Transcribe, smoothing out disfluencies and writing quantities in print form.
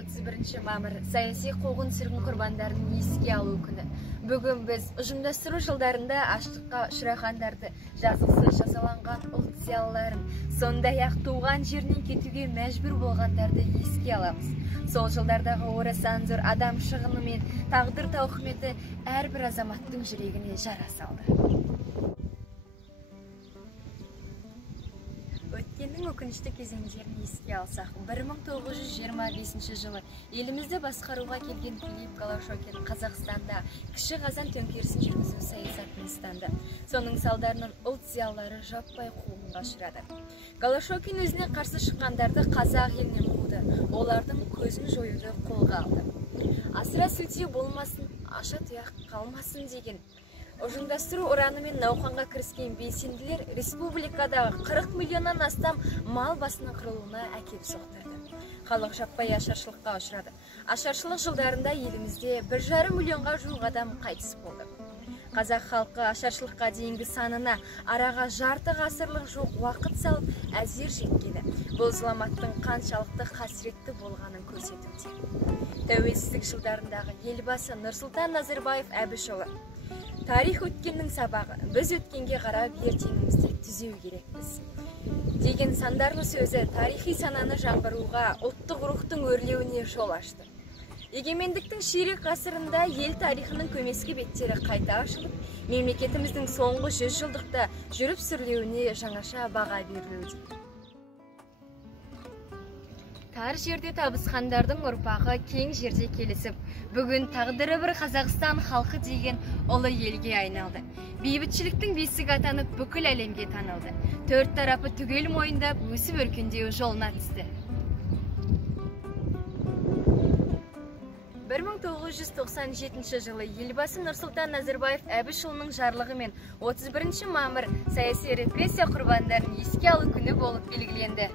31 мамыр саяси қуғын-сүргін құрбандарын еске алу күні. Бүгін біз ұжымдастыру жылдарында аштыққа ұшырағандарды, жазықсыз жазаланған ұлт зиялыларын, сондай-ақ туған жерінен кетуге мәжбүр болғандарды еске аламыз. Сол жылдардағы орасан зор адам шығыны мен тағдыр тауқыметі әрбір азаматтың жүрегіне жара салды. Өткеннің өкінішті кезеңдерін еске алсақ, 1925 жылы елімізді басқаруға келген Филипп Голошокин Қазақстанда кіші қазан төңкерісін жүргізу саясатын ұстанды. Соның салдарынан ұлт зиялылары жаппай қуғынға ұшырады. Голошокин өзіне қарсы шыққандарды қазақ елінен қуды, олардың көзін жоюды қолға алды. Асыра сілтеу болмасын, аша тұяқ қалмасын деген ұжымдастыру ұранымен науқанға кіріскен белсенділер республикадағы 40 миллионнан астам мал басының қырылуына әкеп соқтырды. Халық жаппай ашаршылыққа ұшырады. Ашаршылық жылдарында елімізде 1,5 миллионға жуық адам қайтыс болды. Қазақ халқы ашаршылыққа дейінгі санына араға жарты ғасырлық жоқ уақыт салып әзер жеткені. Бұл зұлматтың қаншалықты қасіретті болғанын көрсетуде. Тәуелсіздік жылдарындағы елбасы Нұрсұлтан Назарбаев Әбішұлы: тарих өткеннің сабағы, біз өткенге қарап ертеңімізді түзеу керекпіз деген сандарлы сөзі тарихи сананы жаңғыруға, ұлттық рухтың өрлеуіне жол ашты. Егемендіктің ширек ғасырында ел тарихының көмескі беттері қайта ашылып, мемлекетіміздің соңғы 100 жылдықта жүріп сүрлеуіне жаңаша баға берілуде. Тар жерде табысқандардың ұрпағы кең жерде келісіп, бүгін тағдыры бір Қазақстан халқы деген ұлы елге айналды. Бейбітшіліктің бесігі атанып бүкіл әлемге танылды. Төрт тарапы түгел мойындап, өсіп өркендеу жолына түсті. 1997 жылы елбасы Нұрсұлтан Назарбаев Әбішұлының жарлығымен 31 мамыр саяси репрессия құрбандарын еске алу күні болып белгіленді.